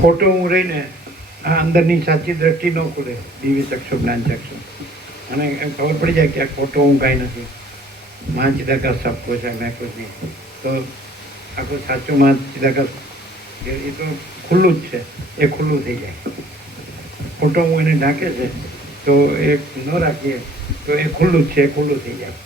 ખોટો હું રહીને આ અંદરની સાચી દ્રષ્ટિ ન ખુલે, દિવ્ય ચક્ષુ જ્ઞાન ચક્ષુ, અને એમ ખબર પડી જાય કે આ ખોટો હું કાંઈ નથી, મા ચિદાકાશ સબ કુછ છે, મેં કુછ નહીં, તો આખું સાચું મા ચિદાકાશ એ તો ખુલ્લું જ છે, એ ખુલ્લું થઈ જાય. ખોટો હું એને ઢાંકે છે તો એ ન રાખીએ તો એ ખુલ્લું જ છે, એ ખુલ્લું થઈ જાય.